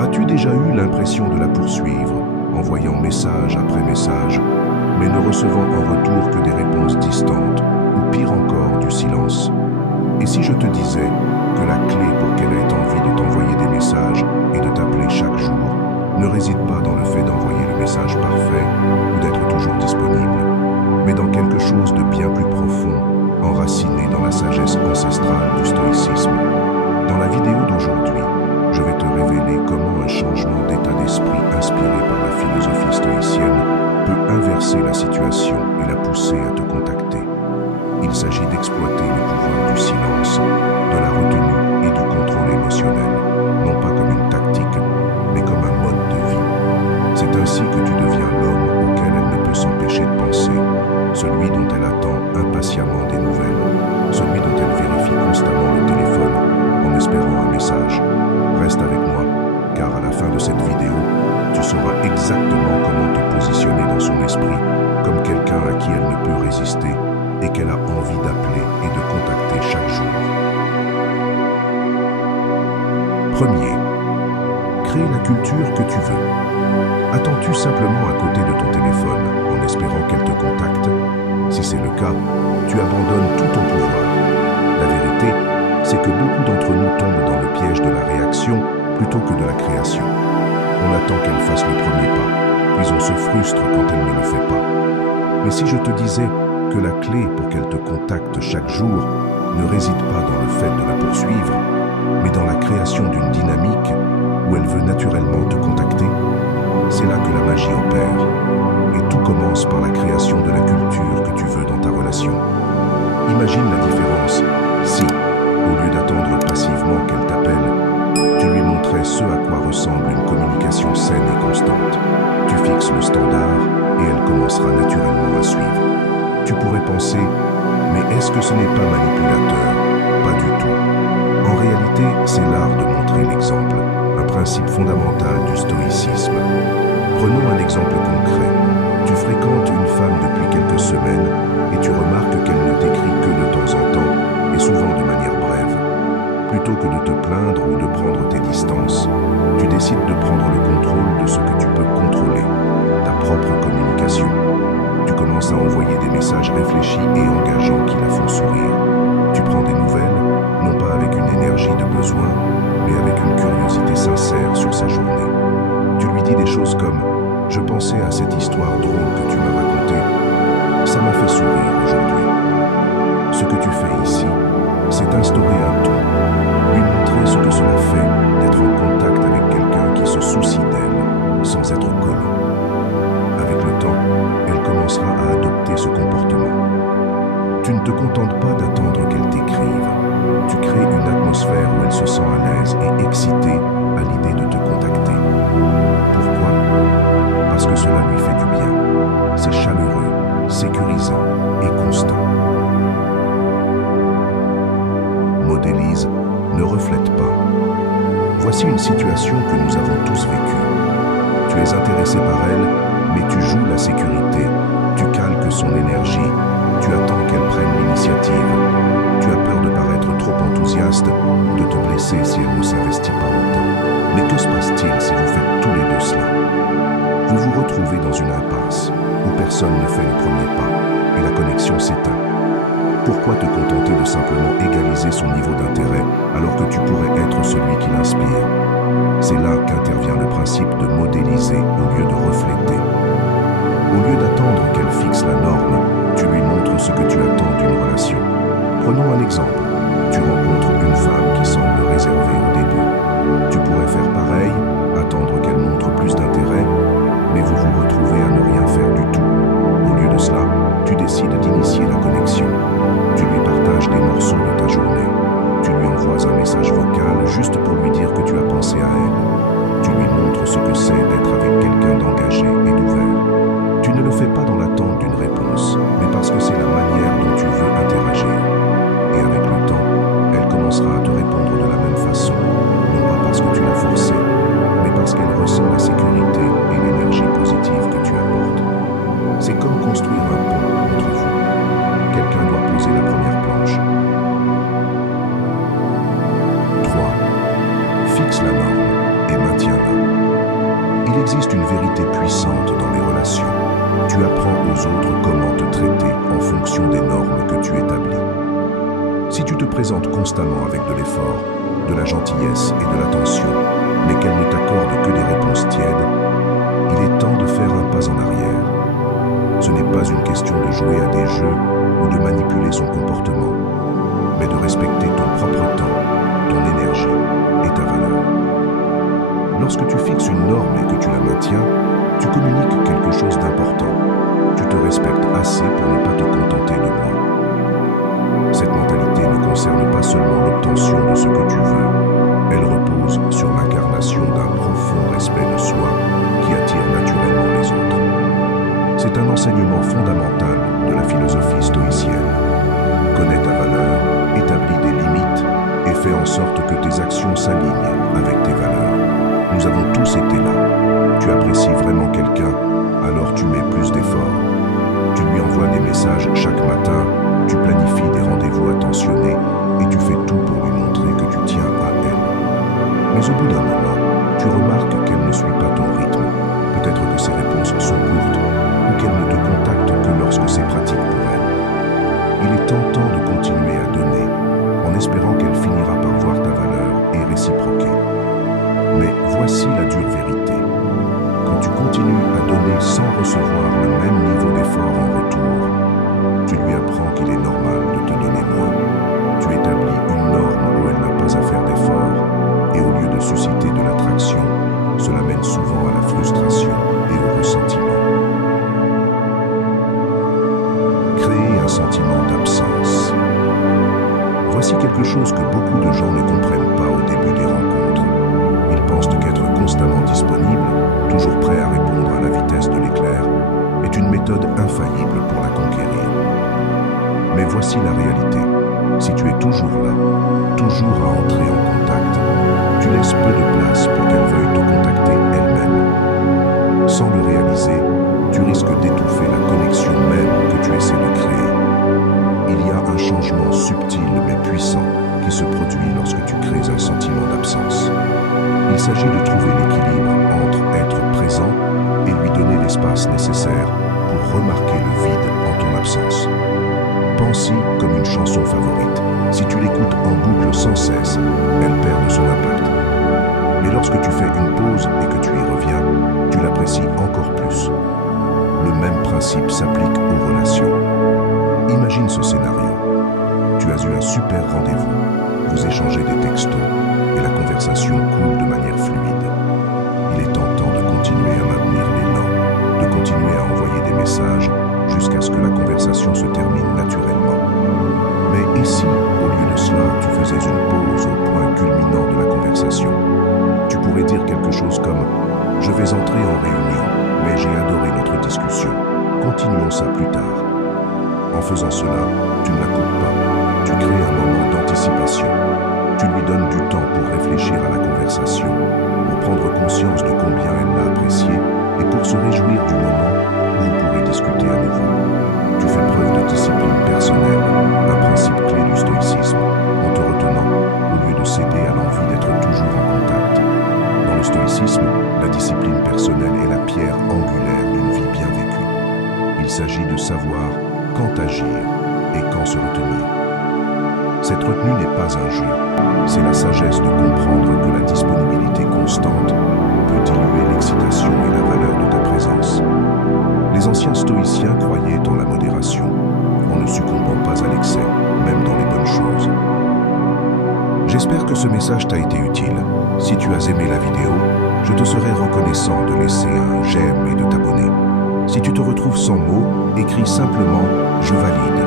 As-tu déjà eu l'impression de la poursuivre, envoyant message après message, mais ne recevant en retour que des réponses distantes, ou pire encore, du silence? Et si je te disais que la clé pour qu'elle ait envie de t'envoyer des messages et de t'appeler chaque jour ne réside pas dans le fait d'envoyer le message parfait ou d'être toujours disponible, mais dans quelque chose de bien plus profond, enraciné dans la sagesse ancestrale du stoïcisme? Dans la vidéo d'aujourd'hui, je vais te révéler comment un changement d'état d'esprit inspiré par la philosophie stoïcienne peut inverser la situation et la pousser à te contacter. Il s'agit d'exploiter le pouvoir du silence, de la retenue et du contrôle émotionnel, non pas comme une tactique, mais comme un mode de vie. C'est ainsi que tu deviens l'homme auquel elle ne peut s'empêcher de penser, celui dont elle attend impatiemment des nouvelles, celui dont elle vérifie constamment le téléphone en espérant un message. Reste avec moi, car à la fin de cette vidéo, tu sauras exactement comment te positionner dans son esprit, comme quelqu'un à qui elle ne peut résister et qu'elle a envie d'appeler et de contacter chaque jour. Premier, crée la culture que tu veux. Attends-tu simplement à côté de ton téléphone en espérant qu'elle te contacte? Si c'est le cas, tu abandonnes tout ton pouvoir. La vérité, c'est que beaucoup d'entre nous tombent dans le piège de la réaction plutôt que de la création. On attend qu'elle fasse le premier pas, puis on se frustre quand elle ne le fait pas. Mais si je te disais que la clé pour qu'elle te contacte chaque jour ne réside pas dans le fait de la poursuivre, mais dans la création d'une dynamique où elle veut naturellement te contacter, c'est là que la magie opère. Et tout commence par la création de la culture que tu veux dans ta relation. Imagine la différence si, au lieu d'attendre passivement qu'elle t'appelle, tu lui montrais ce à quoi ressemble une communication saine et constante. Tu fixes le standard et elle commencera naturellement à suivre. Tu pourrais penser, mais est-ce que ce n'est pas manipulateur? Pas du tout. En réalité, c'est l'art de montrer l'exemple, un principe fondamental du stoïcisme. Prenons un exemple concret. Tu fréquentes une femme depuis quelques semaines et tu remarques qu'elle ne t'écrit que de temps en temps et souvent de manière brève. Plutôt que de te plaindre ou de prendre tes distances, tu décides de prendre le contrôle de ce que tu peux contrôler, ta propre communication. Tu commences à envoyer des messages réfléchis et engageants qui la font sourire. Tu prends des nouvelles, non pas avec une énergie de besoin, mais avec une curiosité sincère sur sa journée. Tu lui dis des choses comme « Je pensais à cette histoire drôle que tu m'as racontée. Ça m'a fait sourire aujourd'hui. » Ce que tu fais ici, c'est instaurer un ton, lui montrer ce que cela fait d'être en contact avec quelqu'un qui se soucie d'elle sans être collant. Avec le temps, elle commencera à adopter ce comportement. Tu ne te contentes pas d'attendre qu'elle t'écrive. Tu crées une atmosphère où elle se sent à l'aise et excitée à l'idée de te contacter. Pourquoi? Parce que cela lui fait du bien. C'est chaleureux, sécurisant et constant. Modélise, ne reflète pas. Voici une situation que nous avons tous vécue. Tu es intéressé par elle, mais tu joues la sécurité, tu calques son énergie, tu attends qu'elle prenne l'initiative. Tu as peur de paraître trop enthousiaste ou de te blesser si elle ne s'investit pas autant. Mais que se passe-t-il si vous faites tous les deux cela? Vous vous retrouvez dans une impasse où personne ne fait le premier pas et la connexion s'éteint. Pourquoi te contenter de simplement égaliser son niveau d'intérêt alors que tu pourrais être celui qui l'inspire? C'est là qu'intervient le principe de modéliser au lieu de refléter. Au lieu d'attendre qu'elle fixe la norme, tu lui montres ce que tu attends d'une relation. Prenons un exemple. Tu rencontres une femme qui semble réservée au début. Tu pourrais faire pareil, attendre qu'elle montre plus d'intérêt, mais vous vous retrouvez à ne rien faire du tout. Au lieu de cela, tu décides d'initier la connexion. Tu lui partages des morceaux de ta journée. Tu lui envoies un message vocal juste pour lui dire que tu as pensé à elle. Tu lui montres ce que c'est d'être avec quelqu'un d'engagé et d'ouvert. Tu ne le fais pas dans l'attente d'une réponse, mais parce que c'est la manière dont tu veux interagir. Et avec le temps, elle commencera à te répondre de la même façon, non pas parce que tu l'as forcée, mais parce qu'elle ressent la sécurité et l'énergie positive que tu apportes. C'est comme construire un pont entre vous. Quelqu'un doit poser la première planche. 3. Fixe la norme et maintiens-la. Il existe une vérité puissante dans les relations. Tu apprends aux autres comment te traiter en fonction des normes que tu établis. Si tu te présentes constamment avec de l'effort, de la gentillesse et de l'attention, mais qu'elle ne t'accorde que des réponses tièdes, il est temps de faire un pas en arrière. Ce n'est pas une question de jouer à des jeux ou de manipuler son comportement, mais de respecter ton propre temps, ton énergie et ta valeur. Lorsque tu fixes une norme et que tu la maintiens, tu communiques quelque chose d'important. Tu te respectes assez pour ne pas te contenter de moins. Cette mentalité ne concerne pas seulement l'obtention de ce que tu veux, elle repose sur l'incarnation d'un profond respect de soi qui attire naturellement les autres. C'est un enseignement fondamental de la philosophie stoïcienne. Connais ta valeur, établis des limites et fais en sorte que tes actions s'alignent avec tes valeurs. Nous avons tous été là. Tu apprécies vraiment quelqu'un, alors tu mets plus d'efforts. Tu lui envoies des messages chaque matin, tu planifies des rendez-vous attentionnés et tu fais tout pour lui montrer que tu tiens à elle. Mais au bout d'un moment, tu remarques qu'elle ne suit pas ton rythme. Peut-être que ses réponses sont courtes ou qu'elle ne te contacte que lorsque c'est pratique pour elle. Il est tentant de continuer à donner en espérant qu'elle finira par voir ta valeur et réciproquer. Mais voici la dure vérité. Quand tu continues à donner sans recevoir le même niveau d'effort en retour, tu lui apprends qu'il est normal de te donner moins. Tu établis une norme où elle n'a pas à faire d'efforts, et au lieu de susciter de l'attraction, cela mène souvent à la frustration et au ressentiment. Créer un sentiment d'absence. Voici quelque chose que beaucoup de gens ne comprennent pas au début des rencontres. Ils pensent qu'être constamment disponible, toujours prêt à répondre à la vitesse de l'éclair, est une méthode infaillible pour la conquérir. Mais voici la réalité. Si tu es toujours là, toujours à entrer en contact, tu laisses peu de place pour qu'elle veuille te contacter elle-même. Sans le réaliser, tu risques d'étouffer la connexion même que tu essaies de créer. Il y a un changement subtil mais puissant qui se produit lorsque tu crées un sentiment d'absence. Il s'agit de trouver l'équilibre entre être présent et lui donner l'espace nécessaire pour remarquer le vide en ton absence. Pense-y comme une chanson favorite. Si tu l'écoutes en boucle sans cesse, elle perd de son impact. Mais lorsque tu fais une pause et que tu y reviens, tu l'apprécies encore plus. Le même principe s'applique aux relations. Imagine ce scénario. Tu as eu un super rendez-vous. Vous échangez des textos et la conversation coule de manière fluide. Il est tentant de continuer à maintenir l'élan, de continuer à envoyer des messages jusqu'à ce que la conversation se termine naturellement. Mais ici, au lieu de cela, tu faisais une pause au point culminant de la conversation. Tu pourrais dire quelque chose comme « Je vais entrer en réunion, mais j'ai adoré notre discussion. Continuons ça plus tard. » En faisant cela, tu ne la coupes pas. Tu crées un moment d'anticipation. Tu lui donnes du temps pour réfléchir à la conversation, pour prendre conscience de combien elle l'a apprécié et pour se réjouir du moment où vous pourrez discuter à nouveau. Tu fais preuve de discipline personnelle, un principe clé du stoïcisme, en te retenant au lieu de céder à l'envie d'être toujours en contact. Dans le stoïcisme, la discipline personnelle est la pierre angulaire d'une vie bien vécue. Il s'agit de savoir quand agir et quand se retenir. Cette retenue n'est pas un jeu, c'est la sagesse de comprendre que la disponibilité constante peut diluer l'excitation et la valeur de ta présence. Les anciens stoïciens croyaient en la modération, en ne succombant pas à l'excès, même dans les bonnes choses. J'espère que ce message t'a été utile. Si tu as aimé la vidéo, je te serai reconnaissant de laisser un j'aime et de t'abonner. Si tu te retrouves sans mots, écris simplement « Je valide »